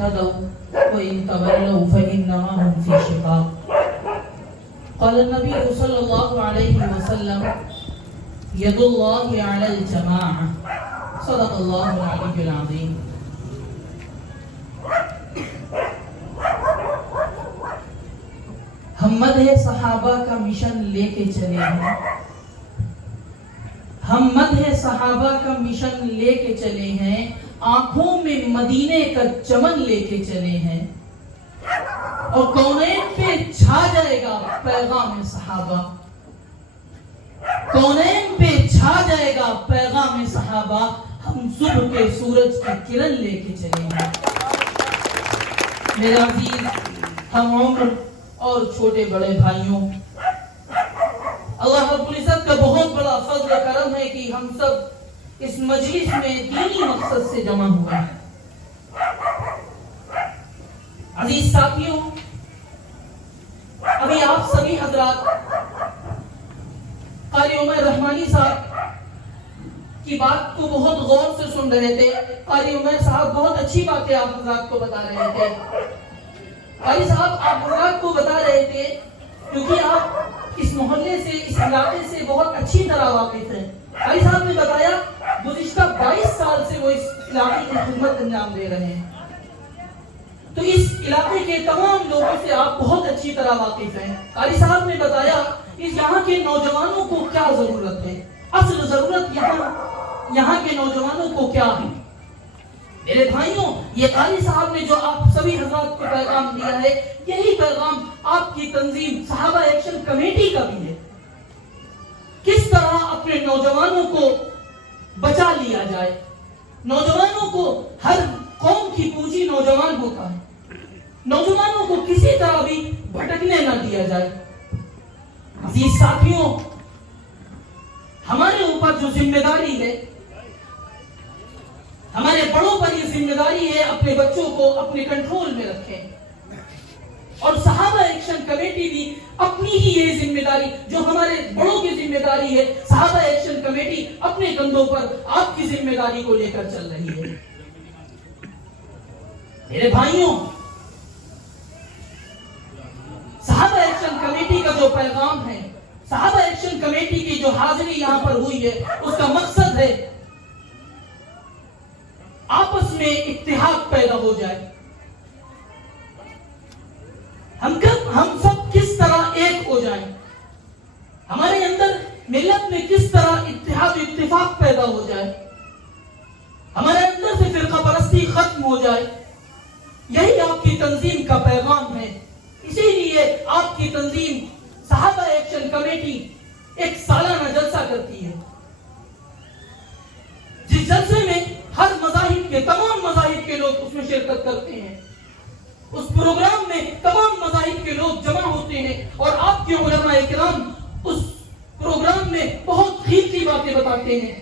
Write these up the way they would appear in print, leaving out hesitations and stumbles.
اهتدوا وإن تولوا فإنما هم في شقاق. قال النبي صلى الله عليه وسلم يد الله على الجماعة. صدق الله العلي العظيم. ہم مدح صحابہ کا مشن لے کے چلے ہیں. ہم مدح صحابہ کا مشن لے کے چلے ہیں. آنکھوں میں مدینے کا چمن لے کے چلے ہیں. اور کونین پہ چھا جائے گا پیغام صحابہ. کونین پہ چھا جائے گا پیغام صحابہ. ہم صبح کے سورج کی کرن لے کے چلے ہیں. میرے عزیز ہم عمر اور چھوٹے بڑے بھائیوں، اللہ رب العزت کا بہت بڑا فضل و کرم ہے کہ ہم سب اس مجلس میں دینی مقصد سے جمع ہوئے ہیں. عزیز ساتھیوں، ابھی آپ سبھی حضرات قاری عمر رحمانی صاحب کی بات کو بہت غور سے سن رہے تھے. قاری عمر صاحب بہت اچھی باتیں آپ حضرات کو بتا رہے تھے. قاری صاحب آپ حضرات کو بتا رہے تھے کیونکہ آپ اس محلے سے، اس علاقے سے بہت اچھی طرح واقف ہیں. قاری صاحب نے بتایا گزشتہ 22 سال سے وہ اس علاقے کی خدمت انجام دے رہے ہیں. تو اس علاقے کے تمام لوگوں سے آپ بہت اچھی طرح واقف ہیں. قاری صاحب نے بتایا اس یہاں کے نوجوانوں کو کیا ضرورت ہے، اصل ضرورت یہاں کے نوجوانوں کو کیا ہے. میرے بھائیوں، یہ قاری صاحب نے جو آپ سبھی حضرات کو پیغام دیا ہے، یہی پیغام آپ کی تنظیم صحابہ ایکشن کمیٹی کا بھی ہے. کس طرح اپنے نوجوانوں کو بچا لیا جائے. نوجوانوں کو، ہر قوم کی پونجی نوجوان ہوتا ہے. نوجوانوں کو کسی طرح بھی بھٹکنے نہ دیا جائے. عزیز ساتھیوں، ہمارے اوپر جو ذمہ داری ہے، ہمارے بڑوں پر یہ ذمہ داری ہے اپنے بچوں کو اپنے کنٹرول میں رکھیں. اور صحابہ ایکشن کمیٹی بھی اپنی ہی یہ ذمہ داری جو ہمارے بڑوں کی ذمہ داری ہے، صحابہ ایکشن کمیٹی اپنے کندھوں پر آپ کی ذمہ داری کو لے کر چل رہی ہے. میرے بھائیوں، صحابہ ایکشن کمیٹی کا جو پیغام ہے، صحابہ ایکشن کمیٹی کی جو حاضری یہاں پر ہوئی ہے، اس کا مقصد ہے آپس میں اتحاد پیدا ہو جائے. ہم سب کس طرح ایک ہو جائیں، ہمارے اندر ملت میں کس طرح اتحاد و اتفاق پیدا ہو جائے، ہمارے اندر سے فرقہ پرستی ختم ہو جائے. یہی آپ کی تنظیم کا پیغام ہے. اسی لیے آپ کی تنظیم صحابہ ایکشن کمیٹی ایک سالانہ جلسہ کرتی ہے، جس جلسے میں ہر مذاہب کے، تمام مذاہب کے لوگ اس میں شرکت کرتے ہیں. اس پروگرام میں تمام مذاہب کے لوگ جمع ہوتے ہیں اور آپ کے علماء کرام اس پروگرام میں بہت قیمتی باتیں بتاتے ہیں.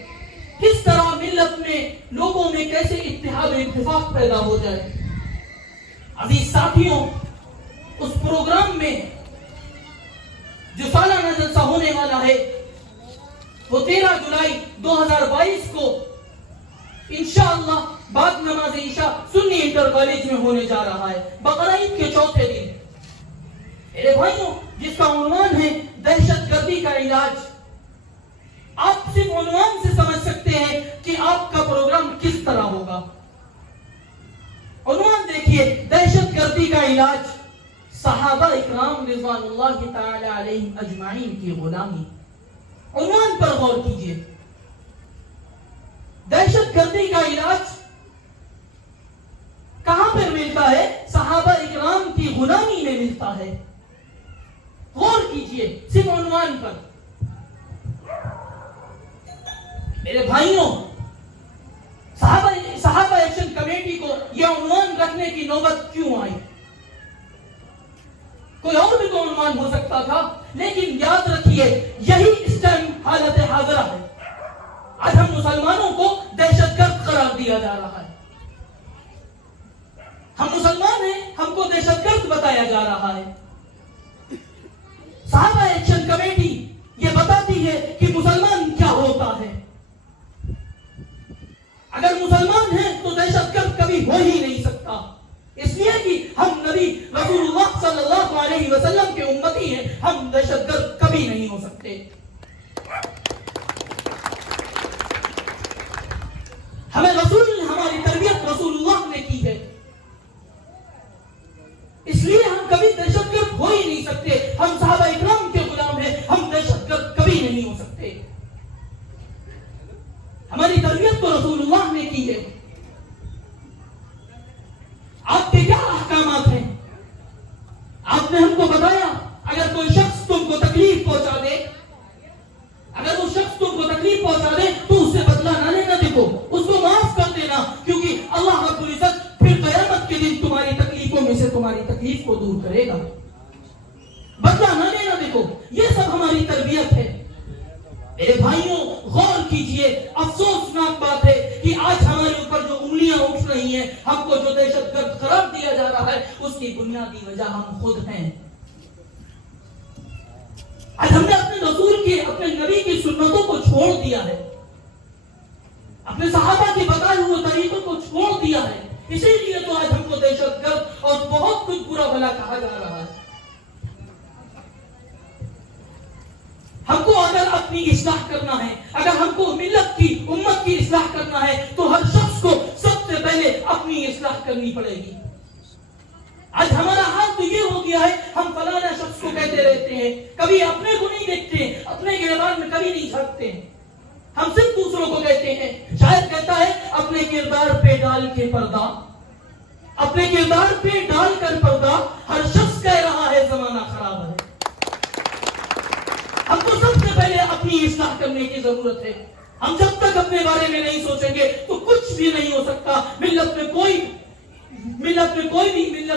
کس طرح ملت میں، لوگوں میں کیسے اتحاد و اتفاق پیدا ہو جائے. عزیز ساتھیوں، اس پروگرام میں جو سالانہ جلسہ ہونے والا ہے وہ 13 جولائی 2022 کو انشاءاللہ بعد نماز عشاء سنی انٹر کالج میں ہونے جا رہا ہے، بقرعید کے چوتھے دن. میرے بھائیوں، جس کا عنوان ہے دہشت گردی کا علاج. آپ صرف عنوان سے سمجھ سکتے ہیں کہ آپ کا پروگرام کس طرح ہوگا. عنوان دیکھیے، دہشت گردی کا علاج، صحابہ اکرام رضوان اللہ تعالی علیہم اجمعین کی غلامی. عنوان پر غور کیجیے. دہشت گردی کا علاج کہاں پر ملتا ہے؟ صحابہ اکرام کی غلامی میں ملتا ہے. غور کیجیے صرف عنوان پر. میرے بھائیوں، صحابہ ایکشن کمیٹی کو یہ عنوان رکھنے کی نوبت کیوں آئی؟ کوئی اور بھی تو عنوان ہو سکتا تھا، لیکن یاد رکھیے یہی اس ٹائم حالت حاضرہ ہے. آج ہم مسلمانوں کو دہشت گرد قرار دیا جا رہا ہے. ہم مسلمان ہیں، ہم کو دہشت گرد بتایا جا رہا ہے. صحابہ ایکشن کمیٹی یہ بتاتی ہے کہ مسلمان کیا ہوتا ہے. اگر مسلمان ہیں تو دہشت گرد کبھی ہو ہی نہیں سکتا. علیہ وسلم کے امتی ہیں، ہم دہشت گرد کبھی نہیں ہو سکتے۔ ہمیں ہماری تربیت رسول اللہ نے کی ہے، اس لیے ہم کبھی دہشت گرد ہو ہی نہیں سکتے۔ ہم صحابہ اکرام کے غلام ہیں، ہم دہشت گرد کبھی نہیں ہو سکتے۔ ہماری تربیت تو رسول اللہ نے کی ہے۔ آپ کے کیا احکامات ہیں؟ آپ نے ہم کو بتایا اگر کوئی شخص تم کو تکلیف پہنچا دے، اگر وہ شخص تم کو تکلیف پہنچا دے تو اس سے بدلہ نہ لینا، دیکھو اس کو معاف کر دینا، کیونکہ اللہ رب العزت پھر قیامت کے دن تمہاری تکلیفوں میں سے تمہاری تکلیف کو دور کرے گا۔ بدلہ نہ لینا، دیکھو یہ سب ہماری تربیت ہے۔ میرے بھائیوں غور کیجئے، افسوسناک بات ہے کہ آج ہمارے اوپر جو انگلیاں اٹھ رہی ہیں، ہم کو جو دہشت گرد قرار دیا جا رہا ہے، اس کی بنیادی وجہ ہم خود ہیں۔ آج ہم نے اپنے رسول کی، اپنے نبی کی سنتوں کو چھوڑ دیا ہے، اپنے صحابہ کے بتائے ہوئے طریقوں کو چھوڑ دیا ہے، اسی لیے تو آج ہم کو دہشت گرد اور بہت کچھ برا بھلا کہا جا رہا ہے۔ ہم کو اگر اپنی اصلاح کرنا ہے، اگر ہم کو ملت کی، امت کی اصلاح کرنا ہے، تو ہر شخص کو سب سے پہلے اپنی اصلاح کرنی پڑے گی۔ آج ہمارا حال تو یہ ہو گیا ہے، ہم فلانا شخص کو کہتے رہتے ہیں، کبھی اپنے کو نہیں دیکھتے ہیں، اپنے کردار میں کبھی نہیں جھانکتے ہیں، ہم صرف دوسروں کو کہتے ہیں۔ شاید کہتا ہے اپنے کردار پہ ڈال کے پردہ، اپنے کردار پہ ڈال کر پردہ، ہر شخص کہہ رہا ہے زمانہ خراب ہے۔ ہم کو سب سے پہلے اپنی اصلاح کرنے کی ضرورت ہے۔ ہم جب تک اپنے بارے میں نہیں سوچیں گے تو کچھ بھی نہیں ہو سکتا۔ ملت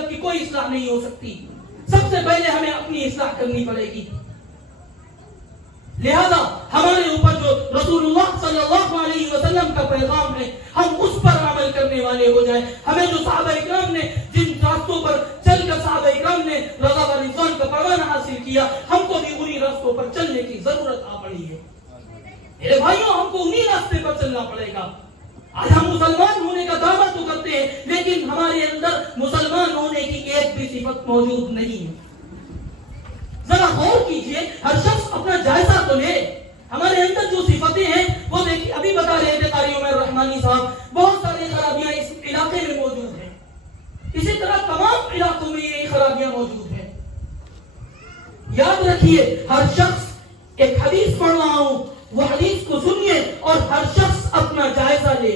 کی کوئی اصلاح نہیں ہو سکتی۔ سب سے پہلے ہمیں اپنی اصلاح کرنی پڑے گی۔ لہذا ہمارے اوپر جو رسول اللہ صلی اللہ علیہ وسلم کا پیغام ہے، ہم اس پر عمل کرنے والے ہو جائیں۔ ہمیں جو صحابہ اکرام نے جن راستوں پر چل کر صحابہ اکرام نے رضا و رضوان کا پروانہ حاصل کیا، ہم کو بھی انہی راستوں پر چلنے کی ضرورت آ پڑی ہے۔ میرے بھائیوں ہم کو انہی راستے پر چلنا پڑے گا۔ آج ہم مسلمان ہونے کا دعویٰ تو کرتے ہیں، لیکن ہمارے اندر مسلمان ہونے کی ایک بھی صفت موجود نہیں ہے۔ ذرا غور کیجئے، ہر شخص اپنا جائزہ تو لے، ہمارے اندر جو صفتیں ہیں وہ دیکھیے۔ ابھی بتا رہے تھے قاری عمر رحمانی صاحب، بہت ساری خرابیاں اس علاقے میں موجود ہیں، اسی طرح تمام علاقوں میں یہ خرابیاں موجود ہیں۔ یاد رکھیے، ہر شخص، ایک حدیث پڑھ رہا ہوں، وہ حدیث کو سنیے اور ہر شخص اپنا جائزہ لے۔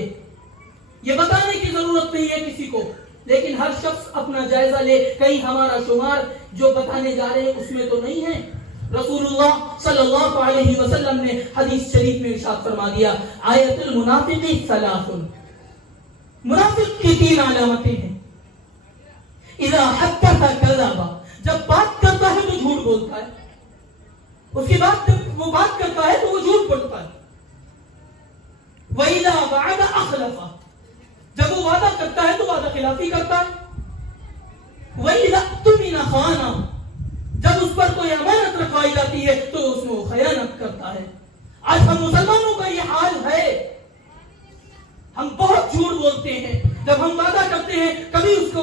یہ بتانے کی ضرورت نہیں ہے کسی کو، لیکن ہر شخص اپنا جائزہ لے، کہیں ہمارا شمار جو بتانے جا رہے ہیں اس میں تو نہیں ہے۔ رسول اللہ صلی اللہ علیہ وسلم نے حدیث شریف میں ارشاد فرما دیا، آیت المنافق ثلاث، منافق کی 3 علامتیں ہیں۔ اذا حدث کذب، جب بات کرتا ہے تو جھوٹ بولتا ہے، اس کی بات جب وہ بات کرتا ہے تو وہ جھوٹ بولتا ہے۔ وَإِذَا وَعَدَ أَخْلَفَ، جب وہ وعدہ کرتا ہے تو وعدہ خلافی کرتا ہے۔ وَإِذَا اؤْتُمِنَ خَانَ، جب اس پر کوئی امانت رکھوائی جاتی ہے تو اس میں وہ خیانت کرتا ہے۔ آج ہم مسلمانوں کا یہ حال ہے، ہم بہت جھوٹ بولتے ہیں، جب ہم وعدہ کرتے ہیں کبھی اس کو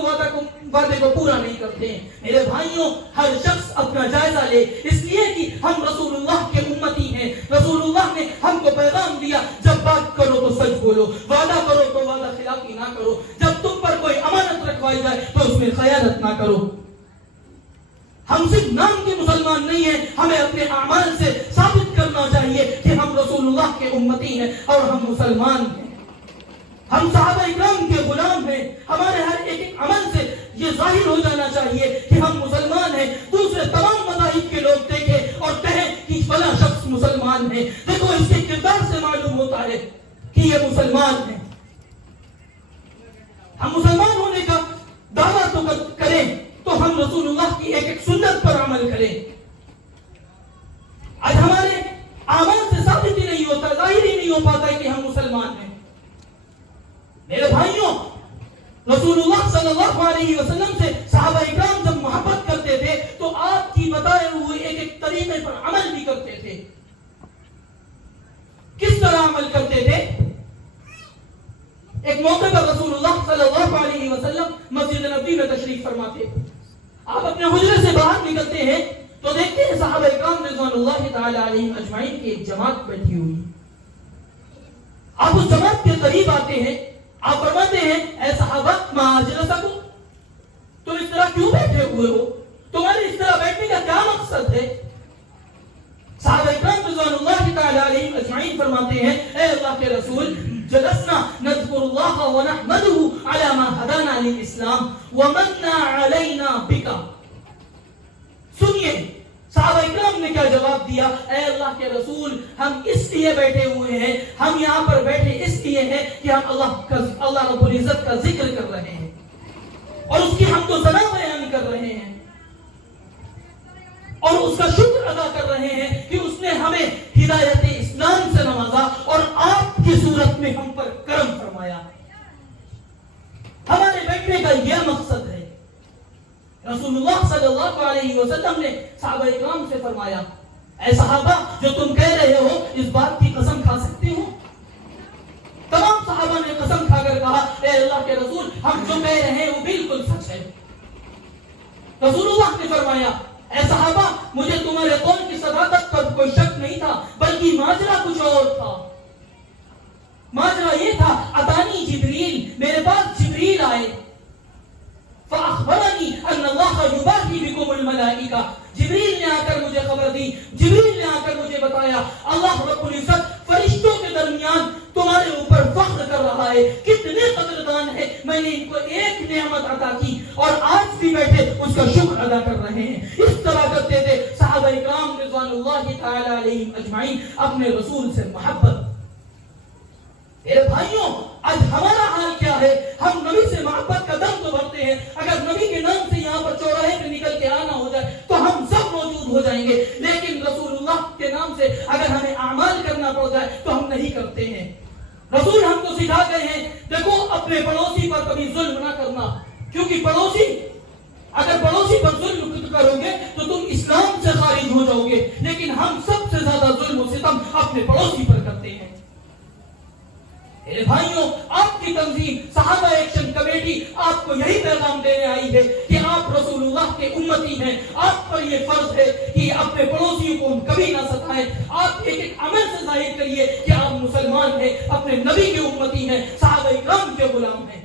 وعدے کو پورا نہیں کرتے ہیں۔ میرے بھائیوں ہر شخص اپنا جائزہ لے، اس لیے کہ ہم رسول اللہ کے امتی ہیں۔ رسول اللہ نے ہم کو پیغام دیا، جب بات کرو تو سچ بولو، وعدہ کرو تو وعدہ خلافی نہ کرو، جب تم پر کوئی امانت رکھوائی جائے تو اس میں خیانت نہ کرو۔ ہم صرف نام کے مسلمان نہیں ہیں، ہمیں اپنے اعمال سے ثابت کرنا چاہیے کہ ہم رسول اللہ کے امتی ہیں اور ہم مسلمان ہیں، ہم صحابہ اکرام کے غلام ہیں۔ ہمارے ہر ایک عمل سے یہ ظاہر ہو جانا چاہیے کہ ہم مسلمان ہیں۔ دوسرے تمام مذاہب کے لوگ دیکھیں اور کہیں کہ فلاں شخص مسلمان ہے، دیکھو اس کے کردار سے معلوم ہوتا ہے کہ یہ مسلمان ہے۔ ہم مسلمان ہونے کا دعویٰ تو کریں تو ہم رسول اللہ کی ایک ایک سنت پر عمل کریں۔ آج ہمارے اعمال سے ثابت ہی نہیں ہوتا، ظاہر ہی نہیں ہو پاتا کہ ہم مسلمان ہیں۔ میرے بھائیوں رسول اللہ صلی اللہ علیہ وسلم سے صحابہ اکرام جب محبت کرتے تھے تو آپ کی بتائے ہوئے ایک ایک طریقے پر عمل بھی کرتے تھے۔ کس طرح عمل کرتے تھے؟ ایک موقع پر رسول اللہ صلی اللہ علیہ وسلم مسجد نبوی میں تشریف فرما تھے۔ آپ اپنے حجرے سے باہر نکلتے ہیں تو دیکھتے ہیں صحابہ اکرام رضوان اللہ تعالی علیہم اجمعین کی ایک جماعت بیٹھی ہوئی. آپ اس جماعت کے قریب آتے ہیں, آپ فرماتے ہیں اے صحابہ ما اجلسکم, تم اس طرح کیوں بیٹھے ہوئے ہو, تمہارے اس طرح بیٹھنے کا کیا مقصد ہے؟ صحابہ اکرام رضوان اللہ تعالی علیہم اجمعین فرماتے ہیں اے اللہ کے رسول, جلسنا نذکر اللہ ونحمدہ علی ما ہدانا للاسلام ومن علینا بک. سنیے صحابہ اکرام نے کیا جواب دیا, اے اللہ کے رسول ہم اس لیے بیٹھے ہوئے ہیں, ہم یہاں پر بیٹھے اس لیے ہیں کہ ہم اللہ رب العزت کا ذکر کر رہے ہیں اور اس کی حمد و ثنا بیان کر رہے ہیں اور اس کا شکر ادا کر رہے ہیں کہ اس نے ہمیں ہدایت اسلام سے نوازا اور آپ کی صورت میں ہم پر کرم فرمایا. ہمارے بیٹھنے کا یہ مقصد ہے. رسول اللہ صلی اللہ علیہ وسلم نے صحابہ اکرام سے فرمایا اے صحابہ جو تم کہہ رہے ہو اس بات کی قسم کھا سکتے ہو؟ تمام صحابہ نے قسم کھا کر کہا اے اللہ کے رسول ہم جو کہہ رہے ہیں وہ بالکل سچ ہے. رسول اللہ نے فرمایا اے صحابہ مجھے تمہارے قول کی صداقت پر کوئی شک نہیں تھا, بلکہ ماجرا کچھ اور تھا. ماجرا یہ تھا اتانی جبریل, میرے پاس جبریل آئے, فاخبرنی ان اللہ یباہی بکم الملائکہ, جبریل نے آ کر مجھے خبر دی, جبریل نے آ کر مجھے بتایا اللہ رب العزت فرشتوں کے درمیان تمہارے اوپر فخر کر رہا ہے, کتنے قدردان ہے, میں نے ان کو ایک نعمت عطا کی اور آج بھی بیٹھے اس کا شکر ادا کر رہے ہیں. اس طرح کرتے تھے صحابہ اکرام رضوان اللہ تعالی علیہم اجمعین اپنے رسول سے محبت. میرے بھائیوں آج ہمارا حال کیا ہے؟ ہم نبی سے محبت کا دم تو بھرتے ہیں, اگر نبی کے نام سے یہاں پر چوراہے پہ نکل کے آنا ہو جائے تو ہم سب موجود ہو جائیں گے, لیکن رسول اللہ کے نام سے اگر ہمیں اعمال کرنا پڑ جائے تو ہم نہیں کرتے ہیں. رسول ہم کو سکھا گئے ہیں دیکھو اپنے پڑوسی پر کبھی ظلم نہ کرنا, کیونکہ اگر پڑوسی پر ظلم کرو گے تو تم اسلام سے خارج ہو جاؤ گے, لیکن ہم سب سے زیادہ ظلم و ستم اپنے پڑوسی پر کرتے ہیں. میرے بھائیوں آپ کی تنظیم صحابہ ایکشن کمیٹی آپ کو یہی پیغام دینے آئی ہے کہ آپ رسول اللہ کے امتی ہیں, آپ پر یہ فرض ہے کہ اپنے پڑوسیوں کو کبھی نہ ستائیں. آپ ایک عمل سے ظاہر کریے کہ آپ مسلمان ہیں, اپنے نبی کے امتی ہیں, صحابہ اکرام کے غلام ہیں.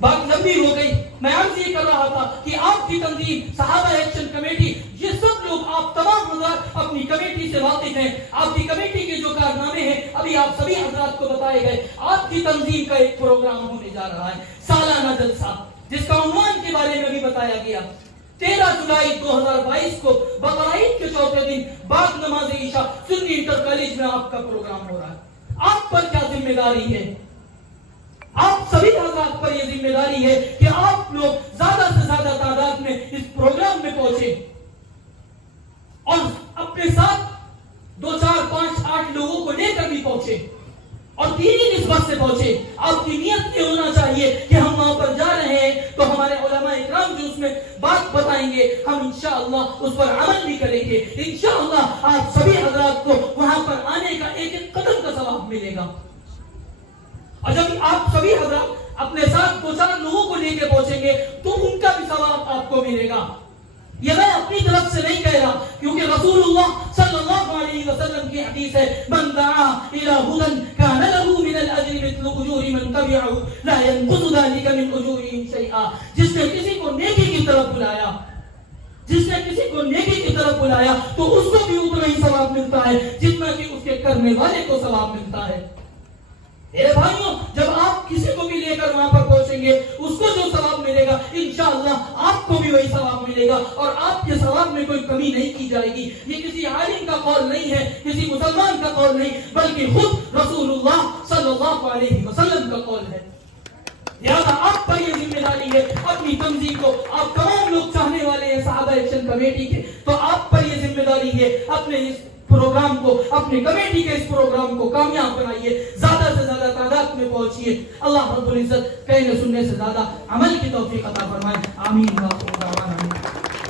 بات لمبی ہو گئی, میں عرض یہ کر رہا تھا کہ آپ کی تنظیم صحابہ ایکشن کمیٹی, یہ سب لوگ آپ تمام حضرات اپنی کمیٹی سے واقف ہیں. آپ کی کمیٹی کے جو کارنامے ہیں ابھی آپ سبھی حضرات کو بتائے گئے. آپ کی تنظیم کا ایک پروگرام ہونے جا رہا ہے, سالانہ جلسہ, جس کا عنوان کے بارے میں بھی بتایا گیا. 13 جولائی 2022 کو بقرعید کے چوتھے دن بعد نماز عشاء سنی انٹر کالج میں آپ کا پروگرام ہو رہا ہے. آپ پر کیا ذمہ داری ہے؟ آپ سبھی حضرات پر یہ ذمہ داری ہے کہ آپ لوگ زیادہ سے زیادہ تعداد میں اس پروگرام میں پہنچے اور اپنے ساتھ 2 4 5 8 لوگوں کو لے کر بھی پہنچے اور دینی نسبت سے پہنچے. آپ کی نیت یہ ہونا چاہیے کہ ہم وہاں پر جا رہے ہیں تو ہمارے علماء اکرام جو اس میں بات بتائیں گے ہم انشاءاللہ اس پر عمل بھی کریں گے. انشاءاللہ آپ سبھی حضرات کو وہاں پر آنے کا ایک ایک قدم کا ثواب ملے گا. اور جب آپ سبھی حضرات اپنے ساتھ 2 4 لوگوں کو لے کے پہنچیں گے تو ان کا بھی ثواب آپ کو ملے گا. یہ میں اپنی طرف سے نہیں کہہ رہا, کیونکہ رسول اللہ صلی اللہ علیہ وسلم کی حدیث ہے من دعا الى هدى كان له من الاجر مثل اجور من تبعه لا ينقص ذلك من اجورهم شيئا. جس نے کسی کو نیکی کی طرف بلایا, جس نے کسی کو نیکی کی طرف بلایا تو اس کو بھی اتنا ہی ثواب ملتا ہے جتنا کہ اس کے کرنے والے کو ثواب ملتا ہے. میرے بھائیوں جب آپ کسی کو بھی لے کر وہاں پر پہنچیں گے اس کو جو ثواب ملے گا انشاءاللہ آپ کو بھی وہی ثواب ملے گا اور آپ کے ثواب میں کوئی کمی نہیں کی جائے گی. یہ کسی عالم کا قول نہیں ہے, کسی مسلمان کا قول نہیں, بلکہ خود رسول اللہ صلی اللہ علیہ وسلم کا قول ہے. لہذا آپ پر یہ ذمہ داری ہے اپنی تنظیم کو, آپ تمام لوگ چاہنے والے ہیں صحابہ ایکشن کمیٹی کے, تو آپ پر یہ ذمہ داری ہے اپنے اس پروگرام کو, اپنی کمیٹی کے اس پروگرام کو کامیاب بنائیے, زیادہ سے زیادہ تعداد میں پہنچیے. اللہ رب العزت کہنے سننے سے زیادہ عمل کی توفیق عطا فرمائے. آمین.